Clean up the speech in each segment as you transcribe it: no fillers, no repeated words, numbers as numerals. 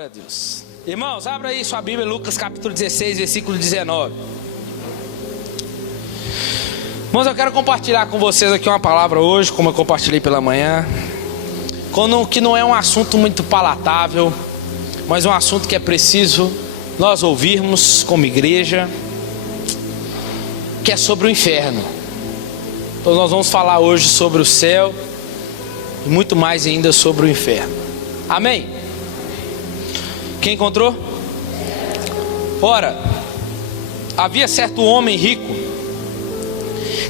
Glória a Deus. Irmãos, abra aí sua Bíblia, Lucas capítulo 16, versículo 19. Irmãos, eu quero compartilhar com vocês aqui uma palavra hoje, como eu compartilhei pela manhã, que não é um assunto muito palatável, mas um assunto que é preciso nós ouvirmos como igreja, que é sobre o inferno. Então nós vamos falar hoje sobre o céu e muito mais ainda sobre o inferno. Amém? Quem encontrou? Ora, havia certo homem rico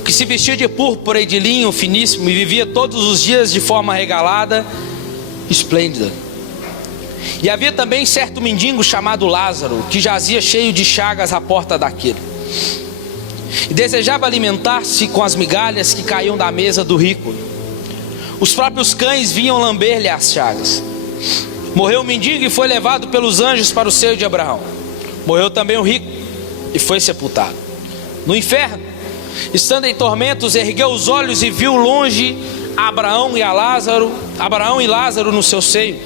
que se vestia de púrpura e de linho finíssimo e vivia todos os dias de forma regalada, esplêndida. E havia também certo mendigo chamado Lázaro, que jazia cheio de chagas à porta daquele, e desejava alimentar-se com as migalhas que caíam da mesa do rico. Os próprios cães vinham lamber-lhe as chagas. Morreu o mendigo e foi levado pelos anjos para o seio de Abraão. Morreu também o rico e foi sepultado. No inferno, estando em tormentos, ergueu os olhos e viu longe Abraão e Lázaro no seu seio.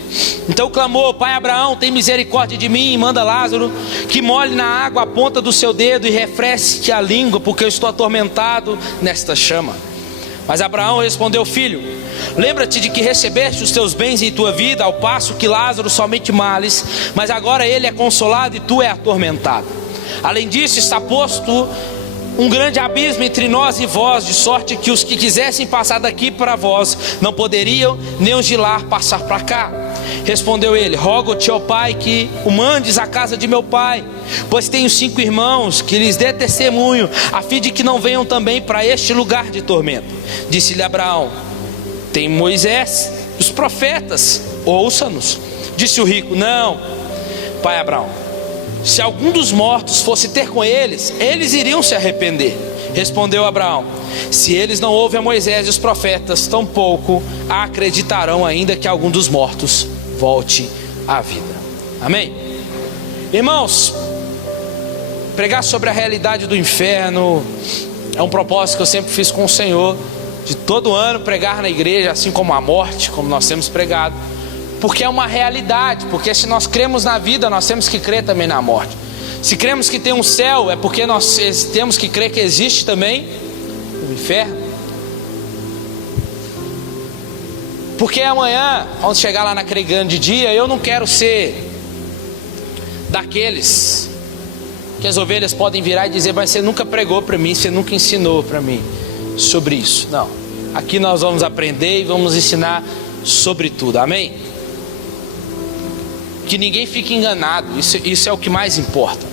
Então clamou: Pai Abraão, tem misericórdia de mim e manda Lázaro que molhe na água a ponta do seu dedo e refresque a língua, porque eu estou atormentado nesta chama. Mas Abraão respondeu: Filho, lembra-te de que recebeste os teus bens em tua vida, ao passo que Lázaro somente males, mas agora ele é consolado e tu é atormentado. Além disso, está posto um grande abismo entre nós e vós, de sorte que os que quisessem passar daqui para vós não poderiam, nem os de lá passar para cá. Respondeu ele: Rogo-te, ó Pai, que o mandes à casa de meu pai, pois tenho 5 irmãos, que lhes dê testemunho, a fim de que não venham também para este lugar de tormento. Disse-lhe Abraão: Tem Moisés, os profetas, ouça-nos. Disse o rico: Não, pai Abraão, se algum dos mortos fosse ter com eles, eles iriam se arrepender. Respondeu Abraão: Se eles não ouvem a Moisés e os profetas, tampouco acreditarão, ainda que algum dos mortos volte à vida. Amém? Irmãos, pregar sobre a realidade do inferno é um propósito que eu sempre fiz com o Senhor, de todo ano pregar na igreja, assim como a morte, como nós temos pregado, porque é uma realidade. Porque se nós cremos na vida, nós temos que crer também na morte. Se cremos que tem um céu, é porque nós temos que crer que existe também o inferno. Porque amanhã, quando chegar lá naquele grande dia, eu não quero ser daqueles que as ovelhas podem virar e dizer: Mas você nunca pregou para mim, você nunca ensinou para mim sobre isso. Não, aqui nós vamos aprender e vamos ensinar sobre tudo. Amém? Que ninguém fique enganado, isso é o que mais importa.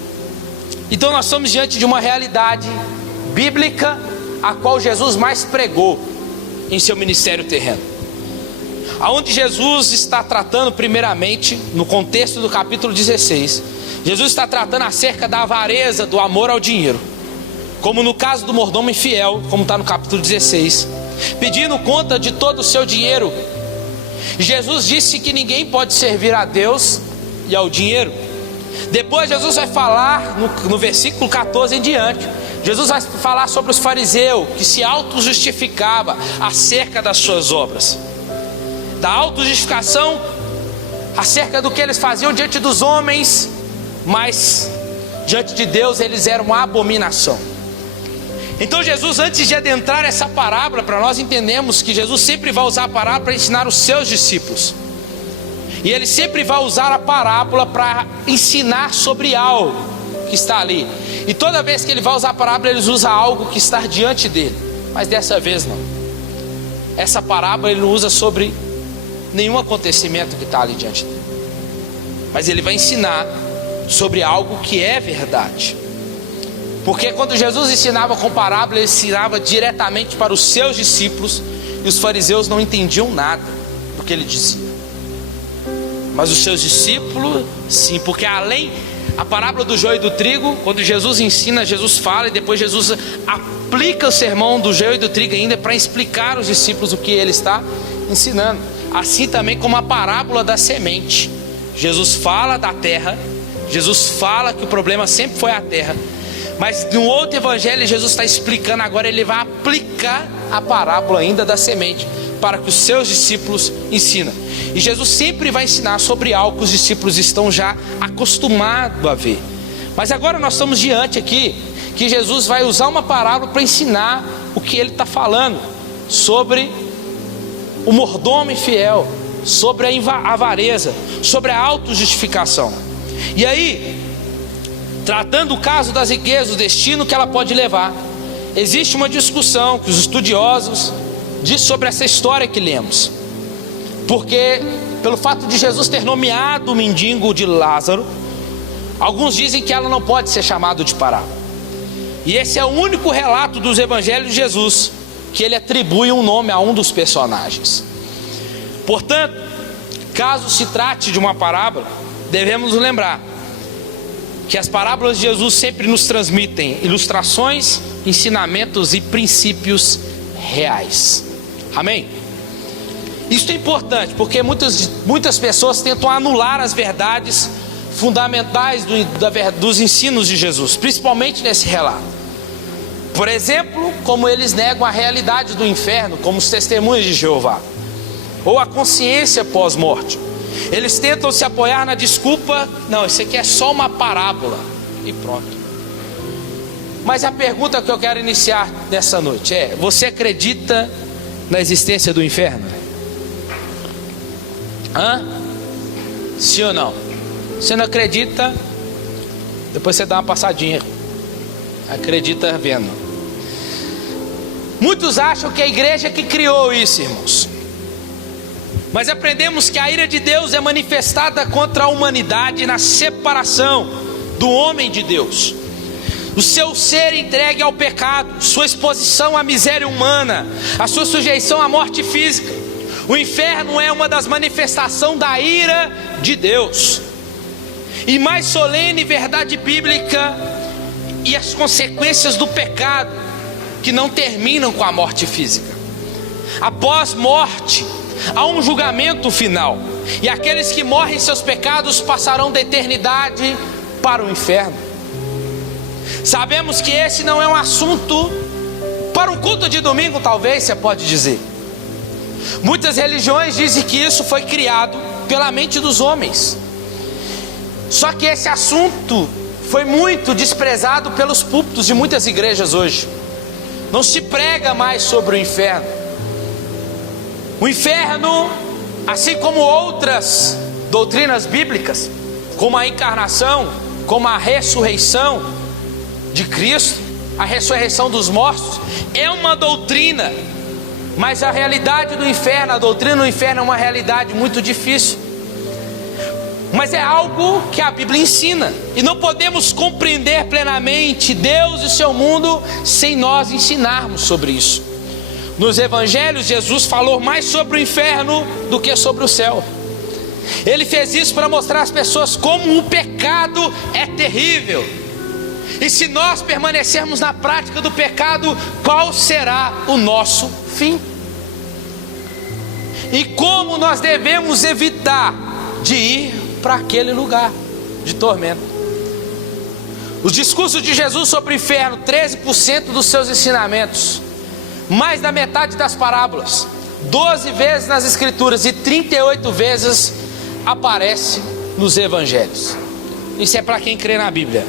Então nós estamos diante de uma realidade bíblica, a qual Jesus mais pregou em seu ministério terreno, aonde Jesus está tratando primeiramente, no contexto do capítulo 16, Jesus está tratando acerca da avareza, do amor ao dinheiro, como no caso do mordomo infiel, como está no capítulo 16, pedindo conta de todo o seu dinheiro. Jesus disse que ninguém pode servir a Deus e ao dinheiro. Depois Jesus vai falar no versículo 14 em diante, Jesus vai falar sobre os fariseus que se auto-justificavam acerca das suas obras, da auto-justificação acerca do que eles faziam diante dos homens, mas diante de Deus eles eram uma abominação. Então Jesus, antes de adentrar essa parábola, para nós entendemos que Jesus sempre vai usar a parábola para ensinar os seus discípulos, e ele sempre vai usar a parábola para ensinar sobre algo que está ali. E toda vez que ele vai usar a parábola, ele usa algo que está diante dele. Mas dessa vez não. Essa parábola ele não usa sobre nenhum acontecimento que está ali diante dele, mas ele vai ensinar sobre algo que é verdade. Porque quando Jesus ensinava com parábola, ele ensinava diretamente para os seus discípulos, e os fariseus não entendiam nada do que ele dizia. Mas os seus discípulos sim, porque além a parábola do joio e do trigo, quando Jesus ensina, Jesus fala, e depois Jesus aplica o sermão do joio e do trigo ainda para explicar aos discípulos o que ele está ensinando. Assim também como a parábola da semente, Jesus fala da terra, Jesus fala que o problema sempre foi a terra, mas no outro evangelho Jesus está explicando agora, ele vai aplicar a parábola ainda da semente, para que os seus discípulos ensinem. E Jesus sempre vai ensinar sobre algo que os discípulos estão já acostumados a ver. Mas agora nós estamos diante aqui, que Jesus vai usar uma parábola para ensinar o que ele está falando, sobre o mordomo infiel, sobre a avareza, sobre a autojustificação. E aí, tratando o caso das riquezas, o destino que ela pode levar, existe uma discussão que os estudiosos dizem sobre essa história que lemos. Porque, pelo fato de Jesus ter nomeado o mendigo de Lázaro, alguns dizem que ela não pode ser chamada de parábola. E esse é o único relato dos evangelhos de Jesus que ele atribui um nome a um dos personagens. Portanto, caso se trate de uma parábola, devemos nos lembrar que as parábolas de Jesus sempre nos transmitem ilustrações, ensinamentos e princípios reais. Amém? Isso é importante, porque muitas pessoas tentam anular as verdades fundamentais dos ensinos de Jesus, principalmente nesse relato. Por exemplo, como eles negam a realidade do inferno, como os testemunhos de Jeová, ou a consciência pós-morte. Eles tentam se apoiar na desculpa: não, isso aqui é só uma parábola, e pronto. Mas a pergunta que eu quero iniciar nessa noite é: você acredita na existência do inferno? Sim ou não? Você não acredita? Depois você dá uma passadinha. Acredita vendo. Muitos acham que é a igreja que criou isso, irmãos. Mas aprendemos que a ira de Deus é manifestada contra a humanidade na separação do homem de Deus. O seu ser entregue ao pecado, sua exposição à miséria humana, a sua sujeição à morte física. O inferno é uma das manifestações da ira de Deus. E mais solene verdade bíblica e as consequências do pecado, que não terminam com a morte física. Após morte, há um julgamento final, e aqueles que morrem em seus pecados passarão da eternidade para o inferno. Sabemos que esse não é um assunto para um culto de domingo, talvez você pode dizer. Muitas religiões dizem que isso foi criado pela mente dos homens. Só que esse assunto foi muito desprezado pelos púlpitos de muitas igrejas hoje. Não se prega mais sobre o inferno. O inferno, assim como outras doutrinas bíblicas, como a encarnação, como a ressurreição de Cristo, a ressurreição dos mortos, é uma doutrina. Mas a realidade do inferno, a doutrina do inferno é uma realidade muito difícil. Mas é algo que a Bíblia ensina, e não podemos compreender plenamente Deus e seu mundo sem nós ensinarmos sobre isso. Nos evangelhos, Jesus falou mais sobre o inferno do que sobre o céu. Ele fez isso para mostrar às pessoas como o pecado é terrível. E se nós permanecermos na prática do pecado, qual será o nosso fim? E como nós devemos evitar de ir para aquele lugar de tormento. Os discursos de Jesus sobre o inferno, 13% dos seus ensinamentos, mais da metade das parábolas, 12 vezes nas escrituras e 38 vezes aparece nos evangelhos. Isso é para quem crê na Bíblia.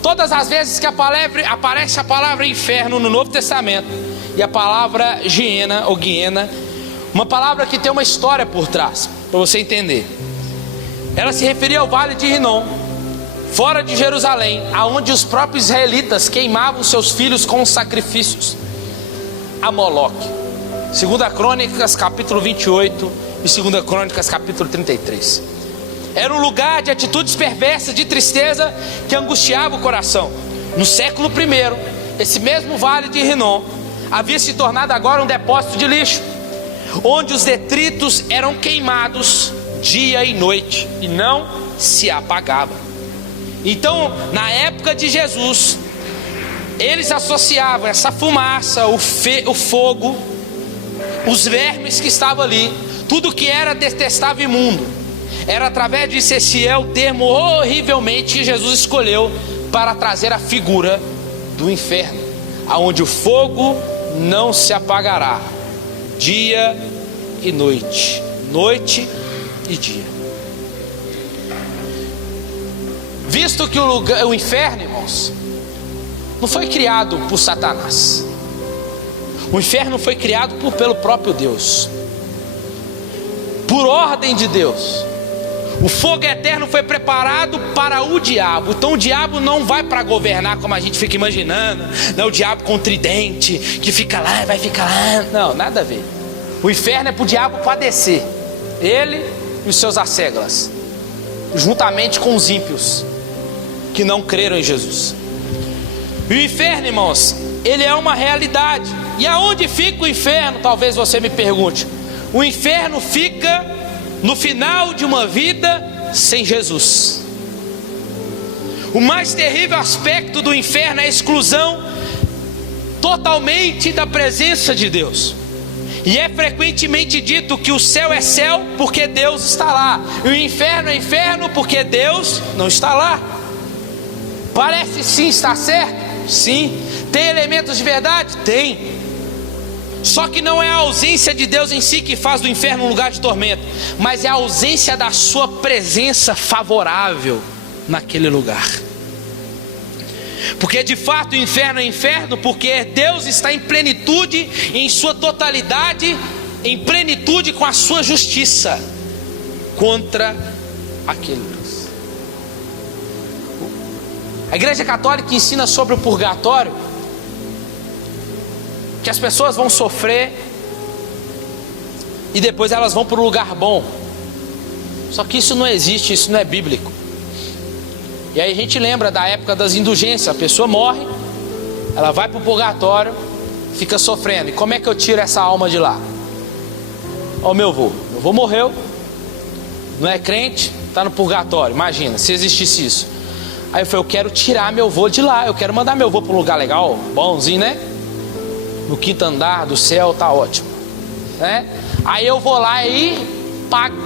Todas as vezes que aparece a palavra inferno no Novo Testamento, e a palavra Geena ou Guiena, uma palavra que tem uma história por trás, para você entender. Ela se referia ao vale de Rinom, fora de Jerusalém, aonde os próprios israelitas queimavam seus filhos com sacrifícios a Moloque. 2 Crônicas capítulo 28 e 2 Crônicas capítulo 33. Era um lugar de atitudes perversas, de tristeza, que angustiava o coração. No século I, esse mesmo vale de Rinom havia se tornado agora um depósito de lixo, onde os detritos eram queimados dia e noite, e não se apagava. Então, na época de Jesus, eles associavam essa fumaça, o fogo, os vermes que estavam ali, tudo que era detestável e imundo. Era através disso, esse é o termo horrivelmente que Jesus escolheu para trazer a figura do inferno, aonde o fogo não se apagará dia e noite, noite e dia. Visto que o inferno, irmãos, não foi criado por Satanás. O inferno foi criado pelo próprio Deus, por ordem de Deus. O fogo eterno foi preparado para o diabo. Então o diabo não vai para governar como a gente fica imaginando, não, o diabo com tridente, que fica lá, vai ficar lá. Não, nada a ver. O inferno é para o diabo padecer, ele e os seus asseglas, juntamente com os ímpios que não creram em Jesus. E o inferno, irmãos, ele é uma realidade. E aonde fica o inferno? Talvez você me pergunte. O inferno fica no final de uma vida sem Jesus. O mais terrível aspecto do inferno é a exclusão totalmente da presença de Deus. E é frequentemente dito que o céu é céu porque Deus está lá, e o inferno é inferno porque Deus não está lá. Parece sim estar certo? Sim. Tem elementos de verdade? Tem. Só que não é a ausência de Deus em si que faz do inferno um lugar de tormento, mas é a ausência da sua presença favorável naquele lugar. Porque de fato o inferno é inferno porque Deus está em plenitude, em sua totalidade, em plenitude com a sua justiça contra aquele. A Igreja Católica ensina sobre o purgatório, que as pessoas vão sofrer e depois elas vão para um lugar bom. Só que isso não existe, isso não é bíblico. E aí a gente lembra da época das indulgências. A pessoa morre, ela vai para o purgatório, fica sofrendo. E como é que eu tiro essa alma de lá? Ó, meu avô morreu, não é crente, está no purgatório. Imagina, se existisse isso. Aí eu falei, eu quero tirar meu avô de lá, eu quero mandar meu avô para um lugar legal, bonzinho, né? No quinto andar do céu, tá ótimo, né? Aí eu vou lá e pago.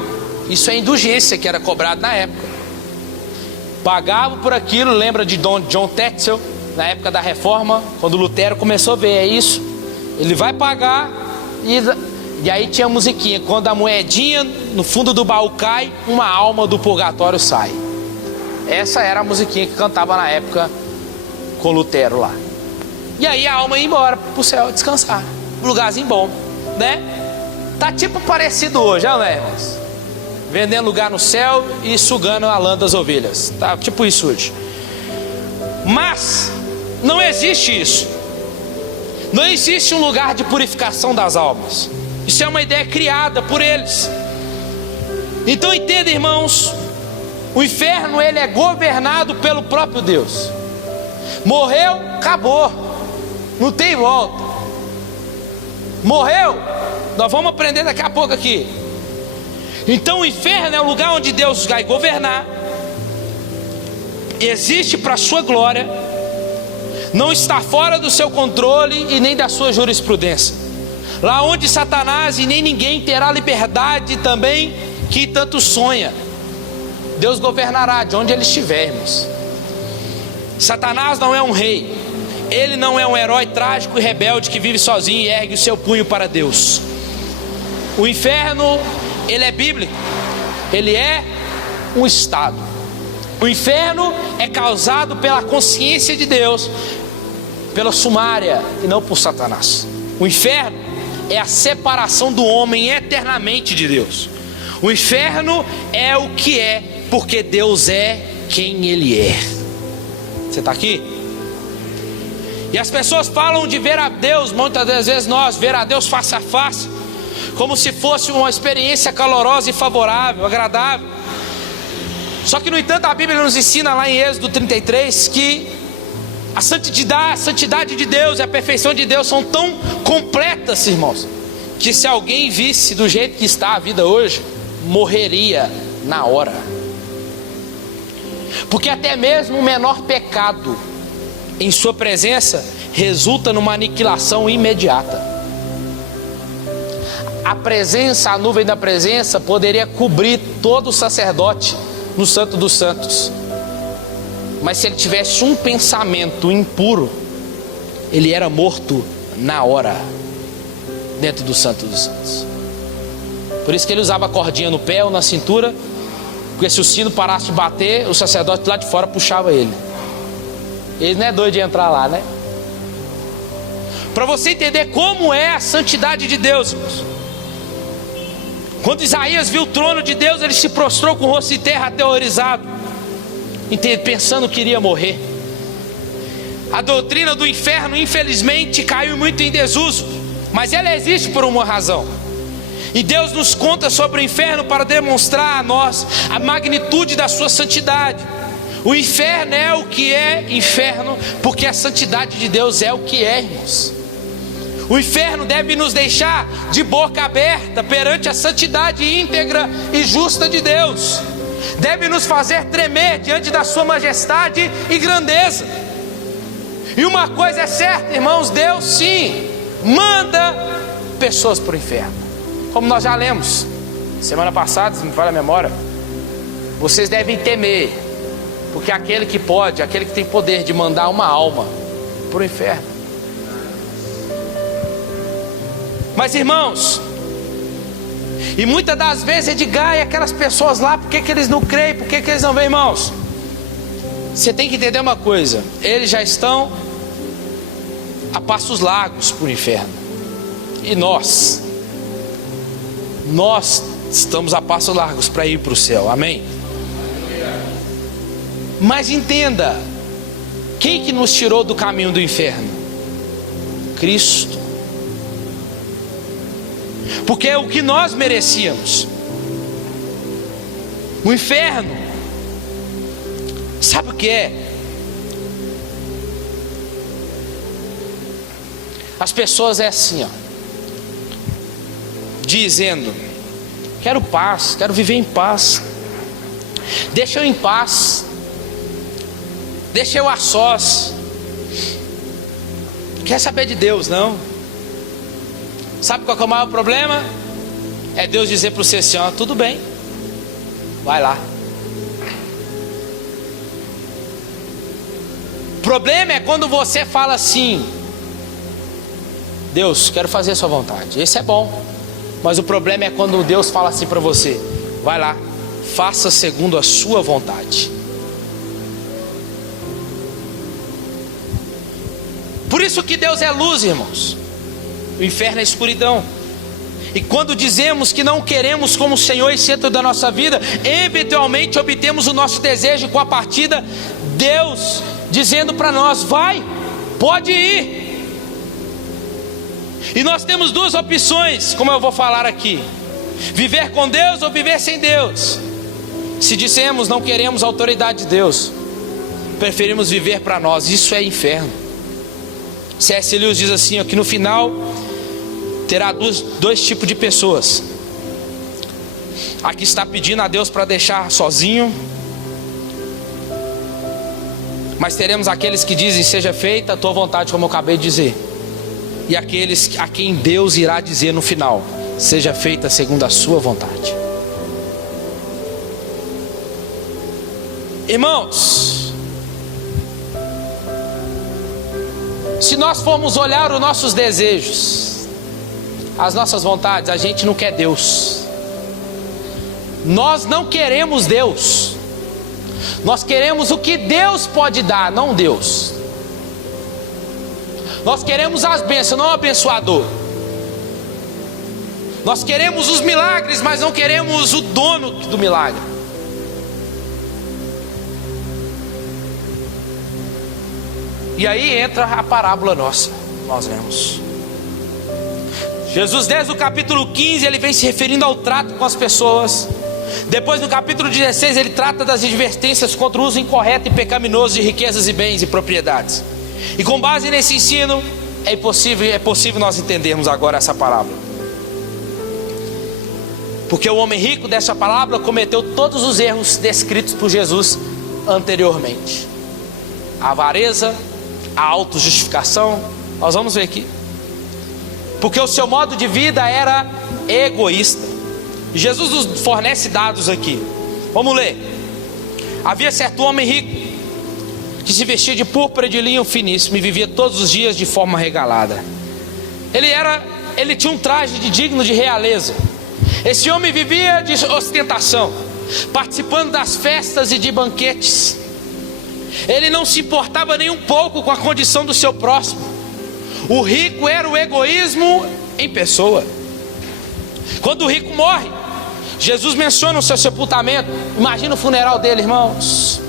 Isso é indulgência que era cobrado na época. Pagava por aquilo. Lembra de John Tetzel, na época da reforma, quando Lutero começou a ver, é isso. Ele vai pagar e aí tinha a musiquinha, quando a moedinha no fundo do baú cai, uma alma do purgatório sai. Essa era a musiquinha que cantava na época com Lutero lá. E aí a alma ia embora pro céu descansar, um lugarzinho bom, né? Tá tipo parecido hoje, não é, irmãos? Vendendo lugar no céu e sugando a lã das ovelhas. Tá tipo isso hoje. Mas não existe isso. Não existe um lugar de purificação das almas. Isso é uma ideia criada por eles. Então entenda, irmãos, o inferno ele é governado pelo próprio Deus. Morreu, acabou, não tem volta. Morreu, nós vamos aprender daqui a pouco aqui. Então o inferno é o lugar onde Deus vai governar, existe para a sua glória, não está fora do seu controle e nem da sua jurisprudência. Lá onde Satanás e nem ninguém terá liberdade também que tanto sonha. Deus governará de onde ele estiver, irmãos. Satanás não é um rei, ele não é um herói trágico e rebelde que vive sozinho e ergue o seu punho para Deus. O inferno, ele é bíblico, ele é um estado. O inferno é causado pela consciência de Deus, pela sumária e não por Satanás. O inferno é a separação do homem eternamente de Deus. O inferno é o que é porque Deus é quem Ele é. Você está aqui? E as pessoas falam de ver a Deus, muitas das vezes nós, ver a Deus face a face, como se fosse uma experiência calorosa e favorável, agradável. Só que no entanto a Bíblia nos ensina lá em Êxodo 33 que a santidade de Deus e a perfeição de Deus são tão completas, irmãos, que se alguém visse do jeito que está a vida hoje, morreria na hora. Porque até mesmo o menor pecado em sua presença resulta numa aniquilação imediata. A presença, a nuvem da presença poderia cobrir todo o sacerdote no Santo dos Santos, mas se ele tivesse um pensamento impuro, ele era morto na hora. dentro do Santo dos Santos. Por isso que ele usava a cordinha no pé ou na cintura, porque se o sino parasse de bater, o sacerdote lá de fora puxava ele. Ele não é doido de entrar lá, né? Para você entender como é a santidade de Deus, irmãos. Quando Isaías viu o trono de Deus, ele se prostrou com o rosto em terra, aterrorizado, pensando que iria morrer. A doutrina do inferno, infelizmente, caiu muito em desuso, mas ela existe por uma razão. E Deus nos conta sobre o inferno para demonstrar a nós a magnitude da sua santidade. O inferno é o que é inferno, porque a santidade de Deus é o que é, irmãos. O inferno deve nos deixar de boca aberta perante a santidade íntegra e justa de Deus. Deve nos fazer tremer diante da sua majestade e grandeza. E uma coisa é certa, irmãos, Deus sim manda pessoas para o inferno. Como nós já lemos semana passada, se não me falha a memória, vocês devem temer, porque aquele que pode, aquele que tem poder de mandar uma alma para o inferno. Mas irmãos, e muitas das vezes Edgar e aquelas pessoas lá, por que eles não creem, por que eles não vêm, irmãos? Você tem que entender uma coisa: eles já estão a passos largos para o inferno, e nós estamos a passos largos para ir para o céu, amém? Mas entenda, quem que nos tirou do caminho do inferno? Cristo. Porque é o que nós merecíamos. O inferno, sabe o que é? As pessoas é assim, ó, dizendo: quero paz, quero viver em paz, deixa eu em paz, deixa eu a sós. Quer saber de Deus, não? Sabe qual que é o maior problema? É Deus dizer para você assim: ó, tudo bem, vai lá. O problema é quando você fala assim: Deus, quero fazer a sua vontade. Esse é bom. Mas o problema é quando Deus fala assim para você: vai lá, faça segundo a sua vontade. Por isso que Deus é luz, irmãos. O inferno é escuridão. E quando dizemos que não queremos como Senhor e centro da nossa vida, eventualmente obtemos o nosso desejo com a partida. Deus dizendo para nós: vai, pode ir. E nós temos duas opções, como eu vou falar aqui: viver com Deus ou viver sem Deus. Se dissemos não queremos a autoridade de Deus, preferimos viver para nós, isso é inferno. C.S. Lewis diz assim, ó, que no final terá dois tipos de pessoas: a que está pedindo a Deus para deixar sozinho, mas teremos aqueles que dizem: seja feita a tua vontade, como eu acabei de dizer. E aqueles a quem Deus irá dizer no final: seja feita segundo a sua vontade. Irmãos, se nós formos olhar os nossos desejos, as nossas vontades, a gente não quer Deus. Nós não queremos Deus. Nós queremos o que Deus pode dar, não Deus. Nós queremos as bênçãos, não o abençoador. Nós queremos os milagres, mas não queremos o dono do milagre. E aí entra a parábola nossa. Nós vemos Jesus desde o capítulo 15, ele vem se referindo ao trato com as pessoas. Depois no capítulo 16 ele trata das advertências contra o uso incorreto e pecaminoso de riquezas e bens e propriedades. E com base nesse ensino é possível nós entendermos agora essa parábola. Porque o homem rico dessa parábola cometeu todos os erros descritos por Jesus anteriormente: a avareza, a autojustificação. Nós vamos ver aqui. Porque o seu modo de vida era egoísta. Jesus nos fornece dados aqui. Vamos ler. Havia certo homem rico que se vestia de púrpura e de linho finíssimo e vivia todos os dias de forma regalada. Ele era ele tinha um traje digno de realeza. Esse homem vivia de ostentação, participando das festas e de banquetes. Ele não se importava nem um pouco com a condição do seu próximo. O rico era o egoísmo em pessoa. Quando o rico morre, Jesus menciona o seu sepultamento. Imagina o funeral dele, irmãos,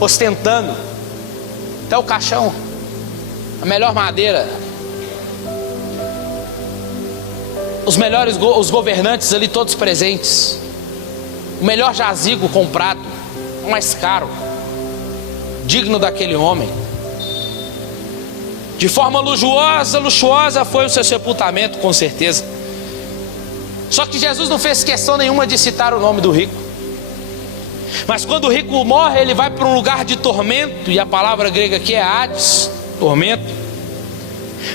ostentando até o caixão, a melhor madeira, os governantes ali todos presentes, o melhor jazigo comprado, o mais caro, digno daquele homem. De forma luxuosa foi o seu sepultamento, com certeza. Só que Jesus não fez questão nenhuma de citar o nome do rico. Mas quando o rico morre, ele vai para um lugar de tormento, e a palavra grega aqui é Hades, tormento.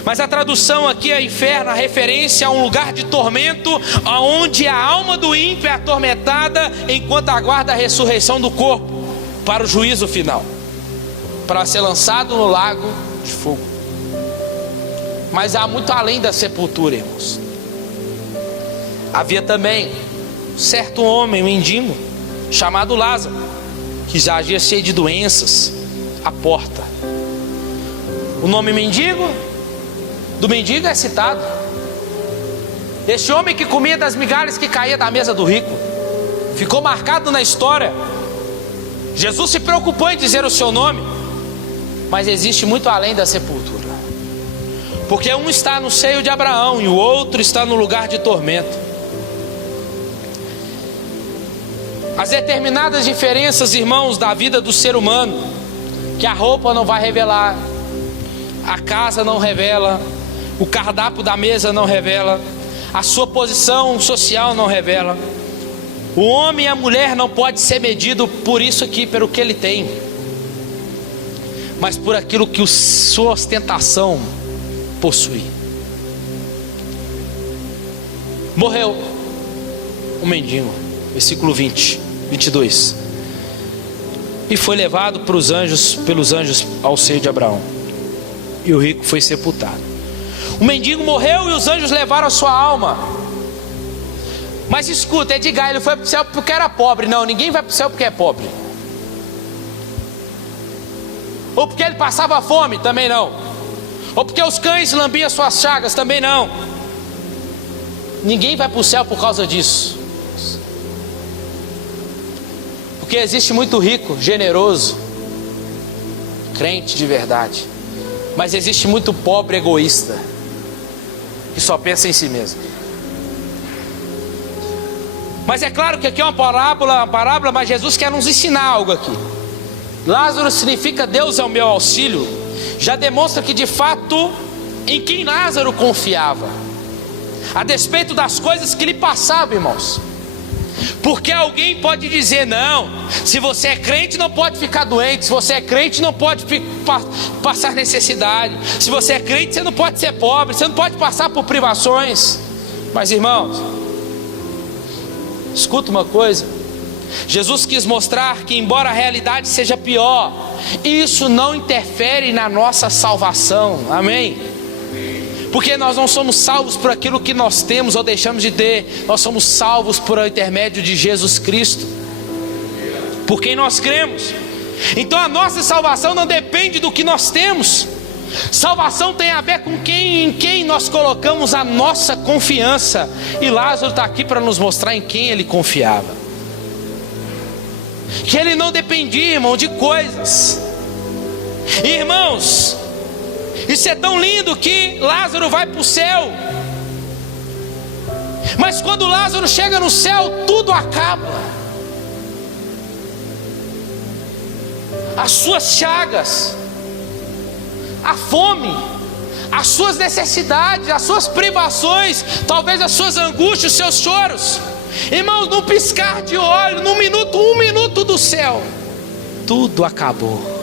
Mas a tradução aqui é inferno, a referência a um lugar de tormento, onde a alma do ímpio é atormentada enquanto aguarda a ressurreição do corpo para o juízo final, para ser lançado no lago de fogo. Mas há muito além da sepultura, irmãos. Havia também um certo homem, um mendigo, chamado Lázaro, que jazia cheio de doenças, à porta. O nome do mendigo é citado. Este homem que comia das migalhas que caía da mesa do rico, ficou marcado na história. Jesus se preocupou em dizer o seu nome, mas existe muito além da sepultura, porque um está no seio de Abraão e o outro está no lugar de tormento. As determinadas diferenças, irmãos, da vida do ser humano, que a roupa não vai revelar, a casa não revela, o cardápio da mesa não revela, a sua posição social não revela. O homem e a mulher não pode ser medido por isso aqui, pelo que ele tem, mas por aquilo que sua ostentação possui. Morreu o mendigo, versículo 22, e foi levado pelos anjos ao seio de Abraão, e o rico foi sepultado. O mendigo morreu e os anjos levaram a sua alma. Mas escuta, Edgar, ele foi para o céu porque era pobre. Não, ninguém vai para o céu porque é pobre. Ou porque ele passava fome, também não. Ou porque os cães lambiam suas chagas, também não. Ninguém vai para o céu por causa disso. Porque existe muito rico, generoso, crente de verdade, mas existe muito pobre egoísta, que só pensa em si mesmo. Mas é claro que aqui é uma parábola, mas Jesus quer nos ensinar algo aqui. Lázaro significa Deus é o meu auxílio. Já demonstra que de fato em quem Lázaro confiava, a despeito das coisas que lhe passavam, irmãos. Porque alguém pode dizer: não, se você é crente não pode ficar doente, se você é crente não pode passar necessidade, se você é crente você não pode ser pobre, você não pode passar por privações. Mas irmãos, escuta uma coisa, Jesus quis mostrar que embora a realidade seja pior, isso não interfere na nossa salvação, amém? Porque nós não somos salvos por aquilo que nós temos ou deixamos de ter. Nós somos salvos por intermédio de Jesus Cristo, por quem nós cremos. Então a nossa salvação não depende do que nós temos. Salvação tem a ver com em quem nós colocamos a nossa confiança. E Lázaro está aqui para nos mostrar em quem ele confiava, que ele não dependia, irmão, de coisas. Irmãos, isso é tão lindo que Lázaro vai para o céu, mas quando Lázaro chega no céu, tudo acaba. As suas chagas, a fome, as suas necessidades, as suas privações, talvez as suas angústias, os seus choros, irmãos, num piscar de olho, num minuto, 1 minuto do céu, tudo acabou.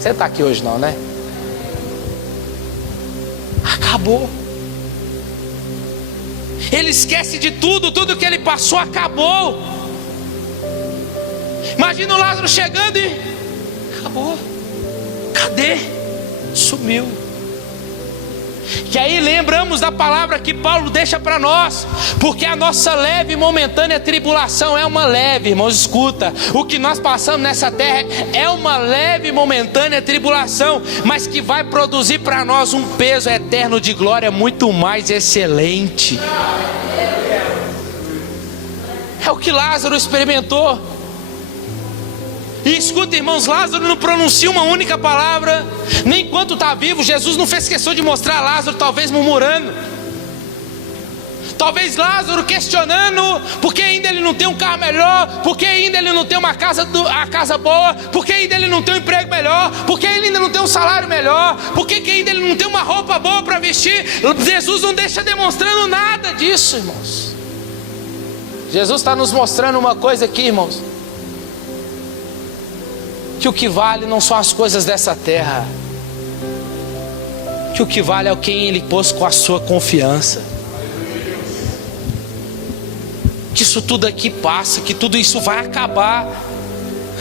Você está aqui hoje não, né? Acabou. Ele esquece de tudo que ele passou acabou. Imagina o Lázaro chegando e acabou. Cadê? Sumiu. Que aí lembramos da palavra que Paulo deixa para nós, porque a nossa leve e momentânea tribulação é uma leve, irmãos, escuta, o que nós passamos nessa terra é uma leve e momentânea tribulação, mas que vai produzir para nós um peso eterno de glória muito mais excelente. É o que Lázaro experimentou. E escuta, irmãos, Lázaro não pronuncia uma única palavra, nem enquanto está vivo. Jesus não fez questão de mostrar Lázaro, talvez murmurando, talvez Lázaro questionando, porque ainda ele não tem um carro melhor, porque ainda ele não tem uma casa, a casa boa, porque ainda ele não tem um emprego melhor, porque ele ainda não tem um salário melhor, porque ainda ele não tem uma roupa boa para vestir. Jesus não deixa demonstrando nada disso, irmãos. Jesus está nos mostrando uma coisa aqui, irmãos, que o que vale não são as coisas dessa terra, que o que vale é o quem Ele pôs com a sua confiança. Que isso tudo aqui passa, que tudo isso vai acabar.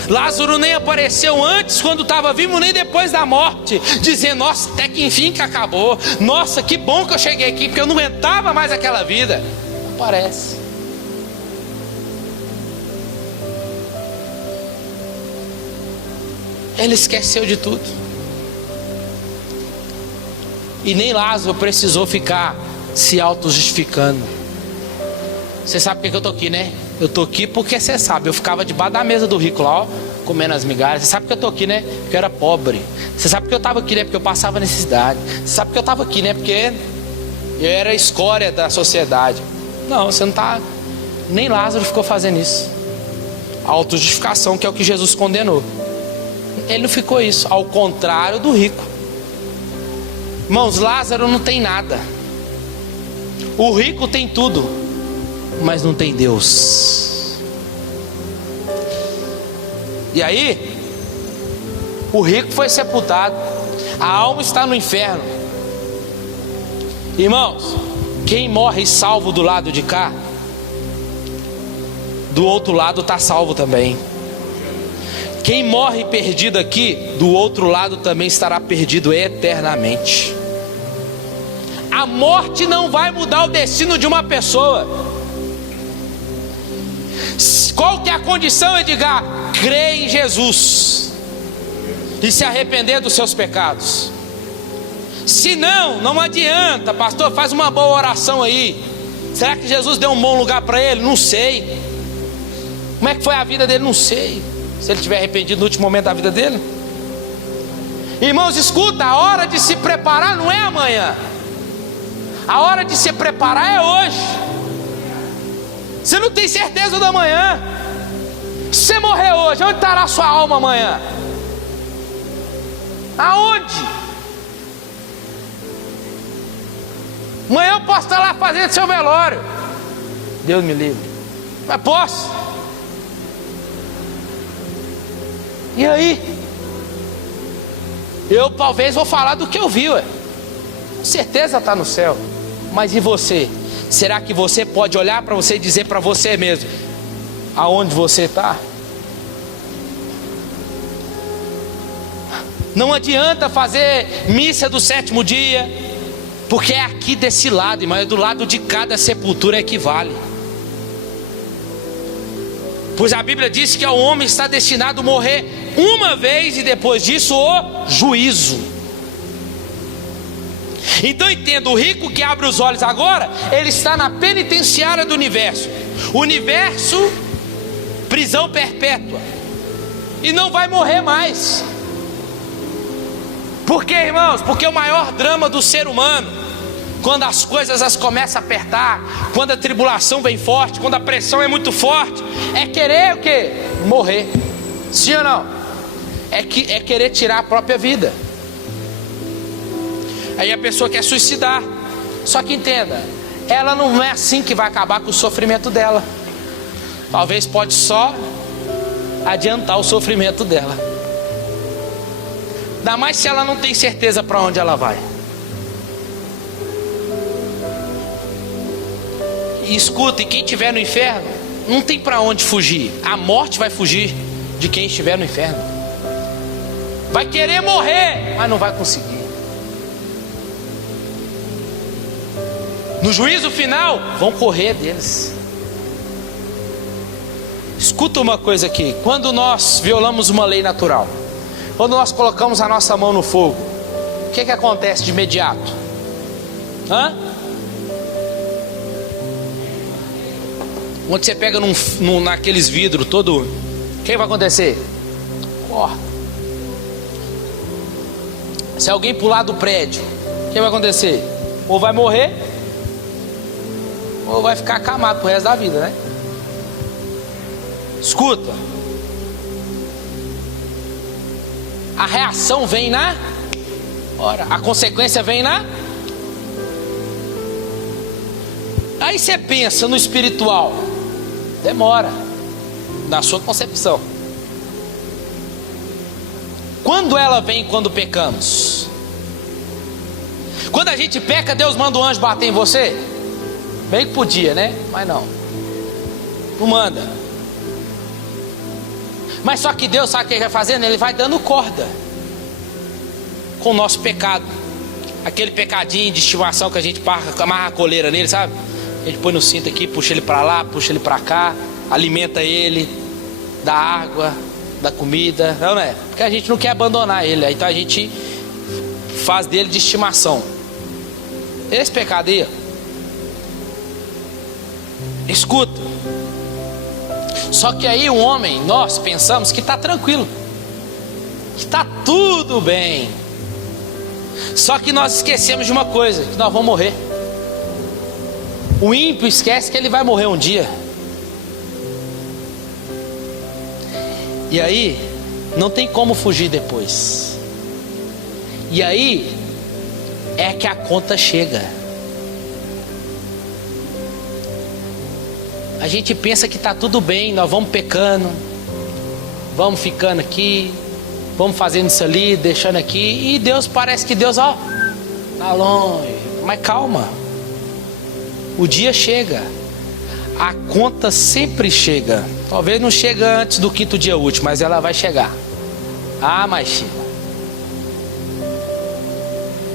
Lázaro nem apareceu antes quando estava vivo, nem depois da morte, dizendo: nossa, até que enfim que acabou, nossa, que bom que eu cheguei aqui, porque eu não aguentava mais aquela vida. Não parece. Ele esqueceu de tudo. E nem Lázaro precisou ficar se auto-justificando. Você sabe por que eu estou aqui, né? Eu estou aqui porque você sabe, eu ficava debaixo da mesa do rico lá, ó, comendo as migalhas. Você sabe por que eu estou aqui, né? Porque eu era pobre. Você sabe por que eu estava aqui, né? Porque eu passava necessidade. Você sabe por que eu estava aqui, né? Porque eu era a escória da sociedade. Não, você não está. Nem Lázaro ficou fazendo isso. A auto-justificação, que é o que Jesus condenou. Ele não ficou isso, ao contrário do rico. Irmãos, Lázaro não tem nada. O rico tem tudo, mas não tem Deus. E aí, o rico foi sepultado, a alma está no inferno. Irmãos, quem morre salvo do lado de cá, do outro lado está salvo também. Quem morre perdido aqui, do outro lado também estará perdido eternamente. A morte não vai mudar o destino de uma pessoa. Qual que é a condição, Edgar? Crer em Jesus e se arrepender dos seus pecados. Se não, não adianta, pastor, faz uma boa oração aí. Será que Jesus deu um bom lugar para ele? Não sei. Como é que foi a vida dele? Não sei. Se ele estiver arrependido no último momento da vida dele. Irmãos, escuta, a hora de se preparar não é amanhã. A hora de se preparar é hoje. Você não tem certeza do amanhã. Se você morrer hoje, onde estará a sua alma amanhã? Aonde? Amanhã eu posso estar lá fazendo seu velório. Deus me livre. Mas posso. E aí? Eu talvez vou falar do que eu vi, ué. Com certeza está no céu. Mas e você? Será que você pode olhar para você e dizer para você mesmo aonde você está? Não adianta fazer missa do sétimo dia, porque é aqui desse lado, mas do lado de cada sepultura equivale. Pois a Bíblia diz que o homem está destinado a morrer uma vez e depois disso o juízo. Então entenda, o rico que abre os olhos agora, ele está na penitenciária do universo. Universo, prisão perpétua. E não vai morrer mais. Por quê, irmãos? Porque o maior drama do ser humano, quando as coisas começam a apertar, quando a tribulação vem forte, quando a pressão é muito forte, é querer o quê? Morrer. Sim ou não? É querer tirar a própria vida. Aí a pessoa quer suicidar. Só que entenda, ela não é assim que vai acabar com o sofrimento dela. Talvez pode só adiantar o sofrimento dela. Ainda mais se ela não tem certeza para onde ela vai. E escuta, e quem estiver no inferno não tem para onde fugir. A morte vai fugir de quem estiver no inferno. Vai querer morrer, mas não vai conseguir. No juízo final, vão correr deles. Escuta uma coisa aqui: quando nós violamos uma lei natural, quando nós colocamos a nossa mão no fogo, o que acontece de imediato? Onde você pega naqueles vidros todo, o que vai acontecer? Corta. Se alguém pular do prédio, o que vai acontecer? Ou vai morrer, ou vai ficar acamado pro resto da vida, né? Escuta, a reação vem na hora, a consequência vem na. Aí você pensa no espiritual, demora na sua concepção. Quando ela vem? Quando pecamos. Quando a gente peca, Deus manda um anjo bater em você? Bem que podia, né? Mas não manda. Mas só que Deus sabe o que Ele vai fazendo? Ele vai dando corda com o nosso pecado. Aquele pecadinho de estimação que a gente amarra a coleira nele, sabe? A gente põe no cinto aqui, puxa ele para lá, puxa ele para cá, alimenta ele, dá água, dá comida, não é? Porque a gente não quer abandonar ele, então a gente faz dele de estimação. Esse pecado aí, escuta. Só que aí o homem, nós pensamos que está tranquilo, que está tudo bem. Só que nós esquecemos de uma coisa, que nós vamos morrer. O ímpio esquece que ele vai morrer um dia. E aí não tem como fugir depois. E aí é que a conta chega. A gente pensa que está tudo bem, nós vamos pecando, vamos ficando aqui, vamos fazendo isso ali, deixando aqui, e Deus, parece que Deus, ó, tá longe. Mas calma, o dia chega, a conta sempre chega. Talvez não chega antes do 5º dia útil, mas ela vai chegar. Mas chega.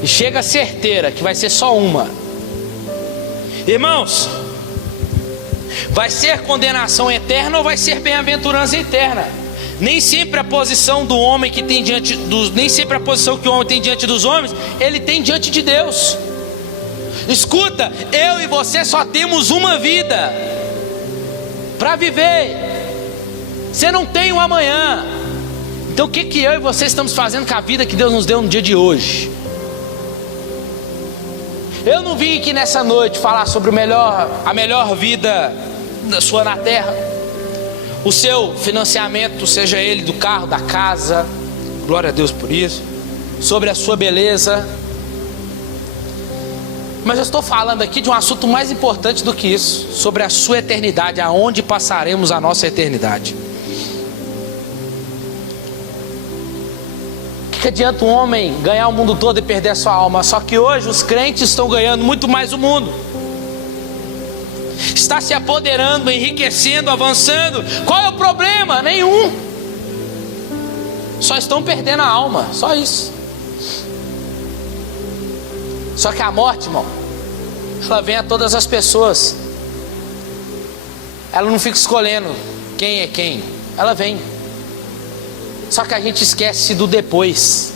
E chega certeira que vai ser só uma. Irmãos, vai ser condenação eterna ou vai ser bem-aventurança eterna? Nem sempre a posição do homem que tem diante dos, nem sempre a posição que o homem tem diante dos homens, ele tem diante de Deus. Escuta, eu e você só temos uma vida para viver. Você não tem um amanhã. Então o que eu e você estamos fazendo com a vida que Deus nos deu no dia de hoje? Eu não vim aqui nessa noite falar sobre a melhor vida da sua na terra, o seu financiamento, seja ele do carro, da casa, glória a Deus por isso, sobre a sua beleza. Mas eu estou falando aqui de um assunto mais importante do que isso, sobre a sua eternidade, aonde passaremos a nossa eternidade. Que adianta um homem ganhar o mundo todo e perder a sua alma? Só que hoje os crentes estão ganhando muito mais o mundo, está se apoderando, enriquecendo, avançando. Qual é o problema? Nenhum. Só estão perdendo a alma, só isso. Só que a morte, irmão, ela vem a todas as pessoas. Ela não fica escolhendo quem é quem, ela vem. Só que a gente esquece do depois.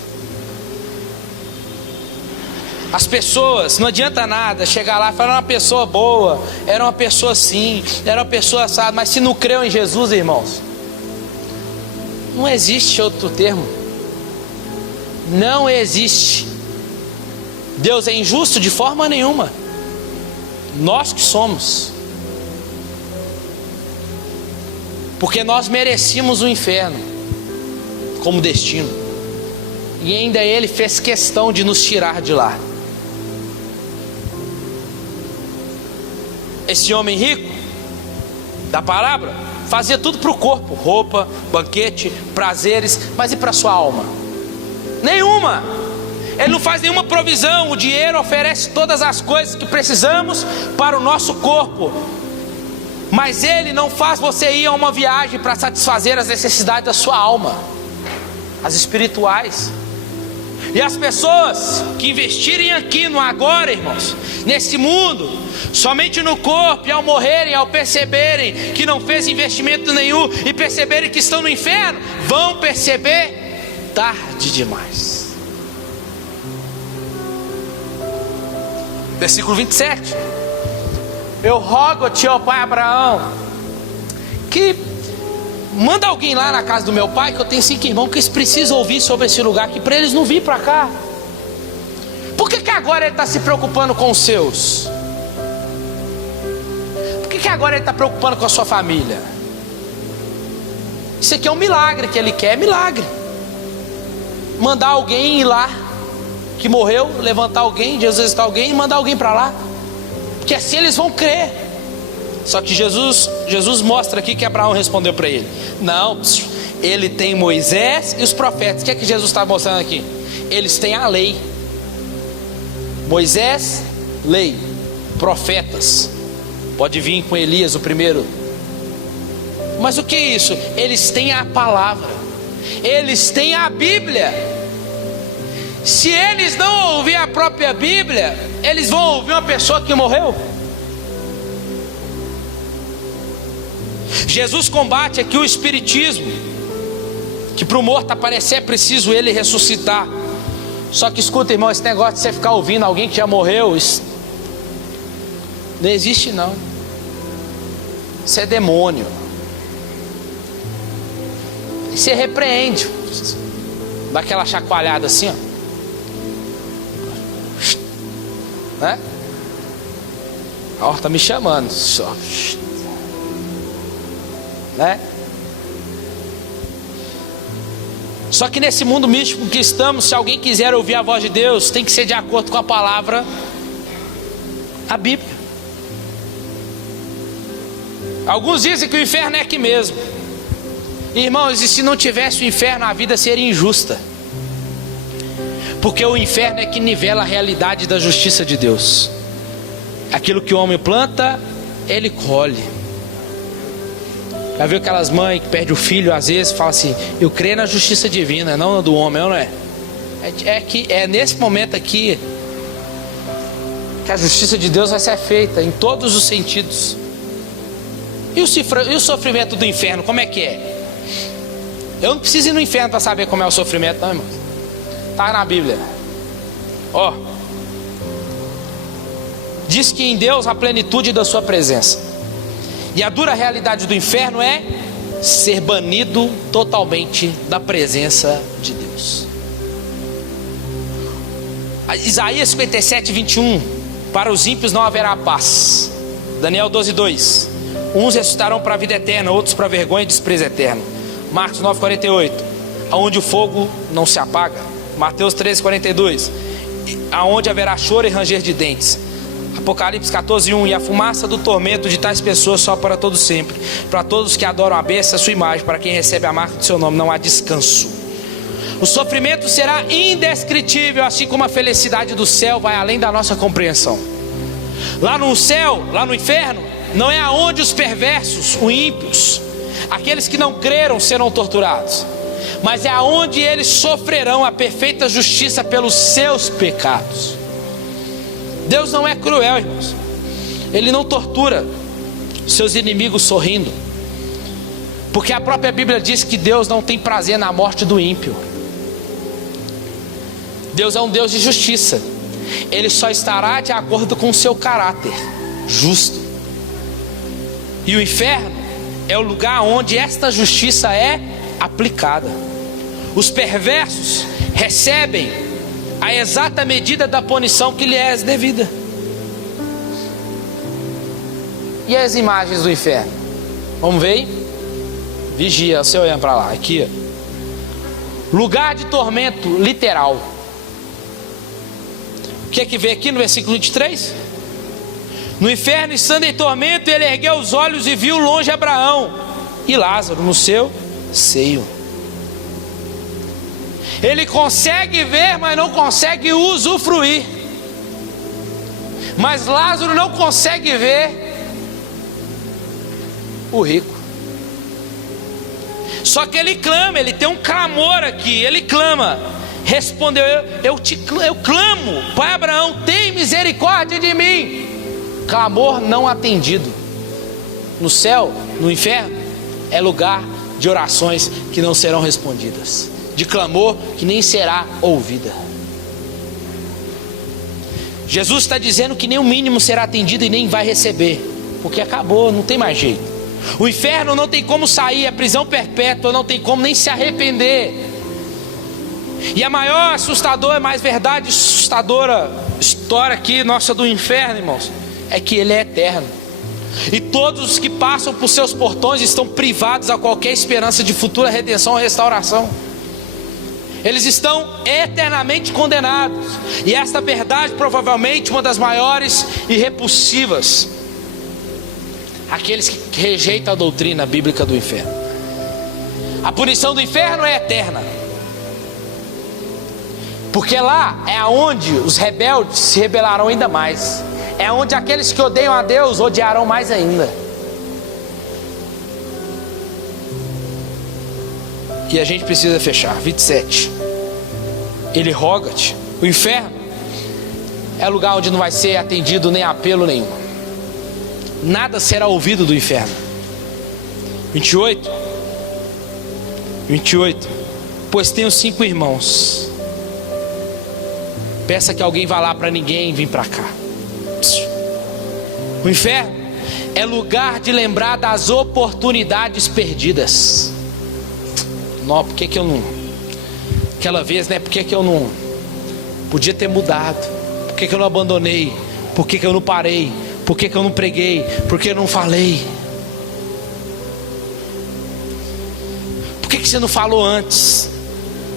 As pessoas, não adianta nada chegar lá e falar: era uma pessoa boa, era uma pessoa assim, era uma pessoa assada. Mas se não creu em Jesus, irmãos, não existe outro termo. Não existe. Deus é injusto de forma nenhuma. Nós que somos. Porque nós merecíamos o inferno como destino, e ainda Ele fez questão de nos tirar de lá. Esse homem rico da parábola fazia tudo para o corpo: roupa, banquete, prazeres. Mas e para a sua alma? Nenhuma. Ele não faz nenhuma provisão. O dinheiro oferece todas as coisas que precisamos para o nosso corpo, mas ele não faz você ir a uma viagem para satisfazer as necessidades da sua alma, as espirituais. E as pessoas que investirem aqui no agora, irmãos, nesse mundo, somente no corpo, e ao morrerem, ao perceberem que não fez investimento nenhum e perceberem que estão no inferno, vão perceber tarde demais. Versículo 27. Eu rogo-te, ó pai Abraão, que manda alguém lá na casa do meu pai, que eu tenho 5 irmãos que eles precisam ouvir sobre esse lugar aqui, para eles não virem para cá. Por que agora ele está se preocupando com os seus? Por que agora ele está preocupando com a sua família? Isso aqui é um milagre que ele quer, é milagre. Mandar alguém ir lá, que morreu, levantar alguém, Jesus está alguém, e mandar alguém para lá, porque assim eles vão crer. Só que Jesus mostra aqui que Abraão respondeu para ele: não, ele tem Moisés e os profetas. O que é que Jesus está mostrando aqui? Eles têm a lei. Moisés, lei, profetas. Pode vir com Elias o primeiro. Mas o que é isso? Eles têm a palavra, eles têm a Bíblia. Se eles não ouvir a própria Bíblia, eles vão ouvir uma pessoa que morreu. Jesus combate aqui o espiritismo, que para o morto aparecer é preciso ele ressuscitar. Só que escuta, irmão, esse negócio de você ficar ouvindo alguém que já morreu, isso não existe não. Isso é demônio. E você repreende, dá aquela chacoalhada assim, ó, né? Ó, tá me chamando só, né? Só que nesse mundo místico que estamos, se alguém quiser ouvir a voz de Deus, tem que ser de acordo com a palavra, a Bíblia. Alguns dizem que o inferno é aqui mesmo. Irmãos, e se não tivesse o inferno, a vida seria injusta, porque o inferno é que nivela a realidade da justiça de Deus. Aquilo que o homem planta, ele colhe. Já viu aquelas mães que perdem o filho, às vezes fala assim: eu creio na justiça divina, não na do homem, não é? É nesse momento aqui que a justiça de Deus vai ser feita em todos os sentidos. E o sofrimento do inferno, como é que é? Eu não preciso ir no inferno para saber como é o sofrimento, não, irmão. Está na Bíblia. Ó, diz que em Deus a plenitude da sua presença. E a dura realidade do inferno é ser banido totalmente da presença de Deus. Isaías 57, 21. Para os ímpios não haverá paz. Daniel 12, 2. Uns ressuscitarão para a vida eterna, outros para vergonha e desprezo eterno. Marcos 9, 48. Aonde o fogo não se apaga. Mateus 13, 42. Aonde haverá choro e ranger de dentes. Apocalipse 14, 1. E a fumaça do tormento de tais pessoas só para todo sempre. Para todos que adoram a besta, a sua imagem. Para quem recebe a marca do seu nome, não há descanso. O sofrimento será indescritível, assim como a felicidade do céu vai além da nossa compreensão. Lá no céu, lá no inferno, não é aonde os perversos, os ímpios, aqueles que não creram serão torturados, mas é aonde eles sofrerão a perfeita justiça pelos seus pecados. Deus não é cruel, irmãos. Ele não tortura seus inimigos sorrindo, porque a própria Bíblia diz que Deus não tem prazer na morte do ímpio. Deus é um Deus de justiça. Ele só estará de acordo com o seu caráter justo. E o inferno é o lugar onde esta justiça é aplicada. Os perversos recebem a exata medida da punição que lhe é devida. E as imagens do inferno? Vamos ver aí? Vigia, você olhando para lá, aqui. Lugar de tormento literal. O que é que vê aqui no versículo 23? No inferno, estando em tormento, ele ergueu os olhos e viu longe Abraão e Lázaro no seu seio. Ele consegue ver, mas não consegue usufruir. Mas Lázaro não consegue ver o rico. Só que ele clama, ele tem um clamor aqui. Ele clama: respondeu: eu clamo, pai Abraão, tem misericórdia de mim. Clamor não atendido. No céu, no inferno, é lugar de orações que não serão respondidas, de clamor que nem será ouvida. Jesus está dizendo que nem o mínimo será atendido e nem vai receber, porque acabou, não tem mais jeito. O inferno não tem como sair, a prisão perpétua não tem como nem se arrepender. E a maior assustadora, mais verdade assustadora história aqui nossa do inferno, irmãos, é que ele é eterno. E todos os que passam por seus portões estão privados a qualquer esperança de futura redenção ou restauração. Eles estão eternamente condenados. E esta verdade provavelmente uma das maiores e repulsivas. Aqueles que rejeitam a doutrina bíblica do inferno. A punição do inferno é eterna. Porque lá é onde os rebeldes se rebelarão ainda mais. É onde aqueles que odeiam a Deus odiarão mais ainda. E a gente precisa fechar. 27. Ele roga-te. O inferno é lugar onde não vai ser atendido nem apelo nenhum. Nada será ouvido do inferno. 28. Pois tenho 5 irmãos. Peça que alguém vá lá para ninguém vir para cá. O inferno é lugar de lembrar das oportunidades perdidas. Não, por que eu não? Aquela vez, né? Por que eu não? Podia ter mudado. Por que eu não abandonei? Por que eu não parei? Por que eu não preguei? Por que eu não falei? Por que você não falou antes?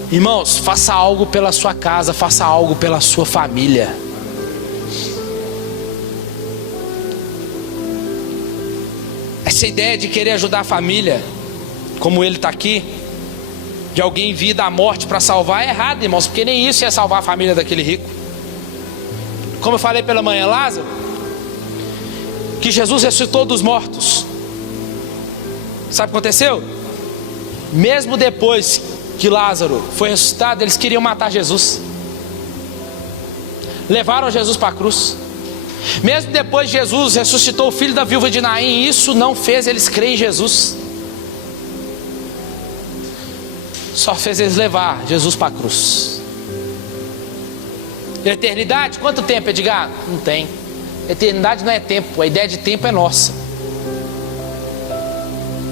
Irmãos, faça algo pela sua casa, faça algo pela sua família. Essa ideia de querer ajudar a família, como ele está aqui, de alguém vir da morte para salvar, é errado, irmãos, porque nem isso ia salvar a família daquele rico. Como eu falei pela manhã, Lázaro, que Jesus ressuscitou dos mortos. Sabe o que aconteceu? Mesmo depois que Lázaro foi ressuscitado, eles queriam matar Jesus. Levaram Jesus para a cruz. Mesmo depois Jesus ressuscitou o filho da viúva de Naim, isso não fez eles crer em Jesus. Só fez eles levar Jesus para a cruz. Eternidade, quanto tempo, Edgar? Não tem. Eternidade não é tempo, a ideia de tempo é nossa.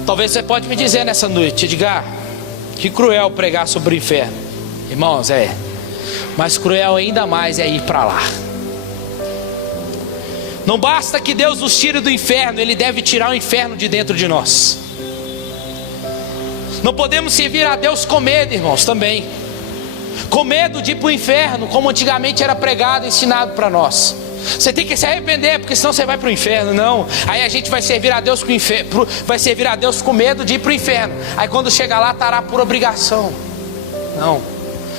Talvez você pode me dizer nessa noite, Edgar, que cruel pregar sobre o inferno. Irmãos, mas cruel ainda mais é ir para lá. Não basta que Deus nos tire do inferno, Ele deve tirar o inferno de dentro de nós. Não podemos servir a Deus com medo, irmãos, também. Com medo de ir para o inferno, como antigamente era pregado, ensinado para nós. Você tem que se arrepender, porque senão você vai para o inferno. Não, aí a gente vai servir a Deus vai servir a Deus com medo de ir para o inferno. Aí quando chegar lá, estará por obrigação. Não,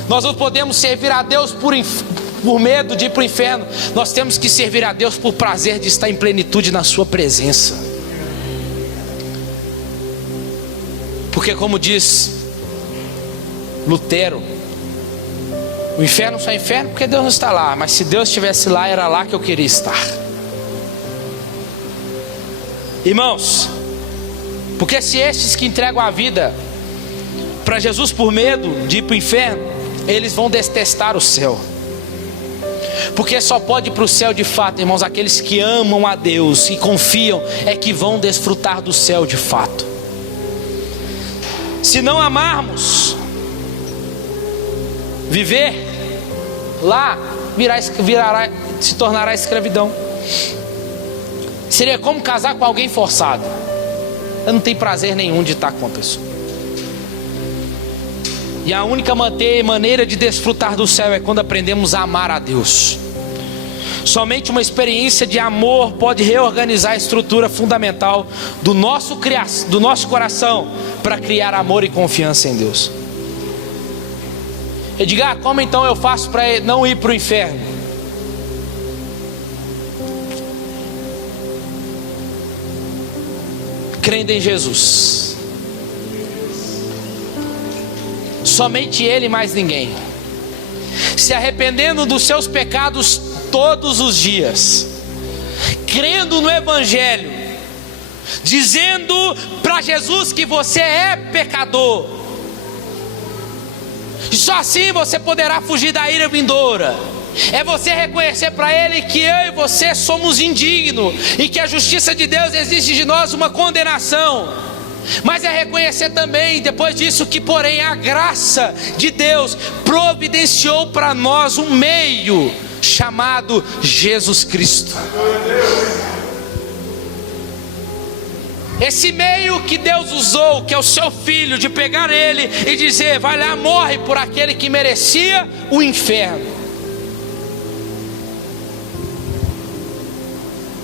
nós não podemos servir a Deus por medo de ir para o inferno. Nós temos que servir a Deus por prazer de estar em plenitude na sua presença. Porque como diz Lutero, o inferno só é inferno porque Deus não está lá. Mas se Deus estivesse lá, era lá que eu queria estar. Irmãos, porque se estes que entregam a vida para Jesus por medo de ir para o inferno, eles vão detestar o céu. Porque só pode ir para o céu de fato, irmãos, aqueles que amam a Deus e confiam, é que vão desfrutar do céu de fato. Se não amarmos, viver lá se tornará escravidão. Seria como casar com alguém forçado. Eu não tenho prazer nenhum de estar com uma pessoa. E a única maneira de desfrutar do céu é quando aprendemos a amar a Deus. Somente uma experiência de amor pode reorganizar a estrutura fundamental do nosso coração para criar amor e confiança em Deus. Edgar, como então eu faço para não ir para o inferno? Crendo em Jesus. Somente Ele e mais ninguém. se arrependendo dos seus pecados todos os dias, crendo no Evangelho, dizendo para Jesus que você é pecador, e só assim você poderá fugir da ira vindoura. É você reconhecer para Ele que eu e você somos indignos e que a justiça de Deus exige de nós uma condenação. Mas é reconhecer também, depois disso, que porém a graça de Deus providenciou para nós um meio chamado Jesus Cristo. Esse meio que Deus usou, que é o seu filho, de pegar ele e dizer: vai lá, morre por aquele que merecia o inferno.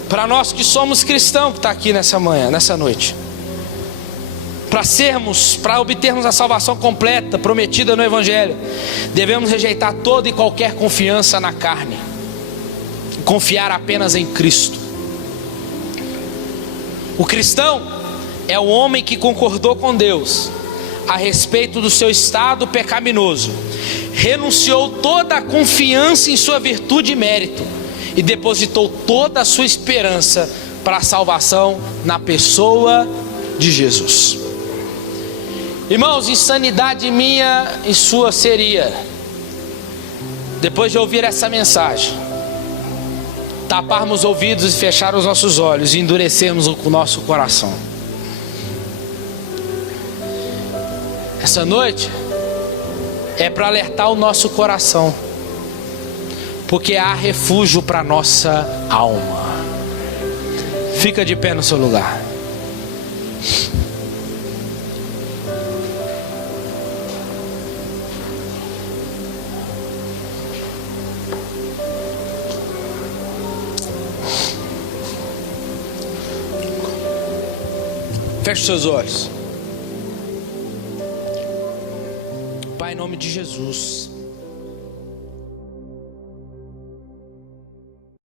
Para nós que somos cristãos, que está aqui nessa manhã, nessa noite, para obtermos a salvação completa, prometida no Evangelho, devemos rejeitar toda e qualquer confiança na carne, confiar apenas em Cristo. O cristão é o homem que concordou com Deus a respeito do seu estado pecaminoso, renunciou toda a confiança em sua virtude e mérito, e depositou toda a sua esperança para a salvação na pessoa de Jesus. Irmãos, insanidade minha e sua seria, depois de ouvir essa mensagem, taparmos os ouvidos e fechar os nossos olhos e endurecermos o nosso coração. Essa noite é para alertar o nosso coração, porque há refúgio para nossa alma. Fica de pé no seu lugar. Feche os seus olhos. Pai, em nome de Jesus,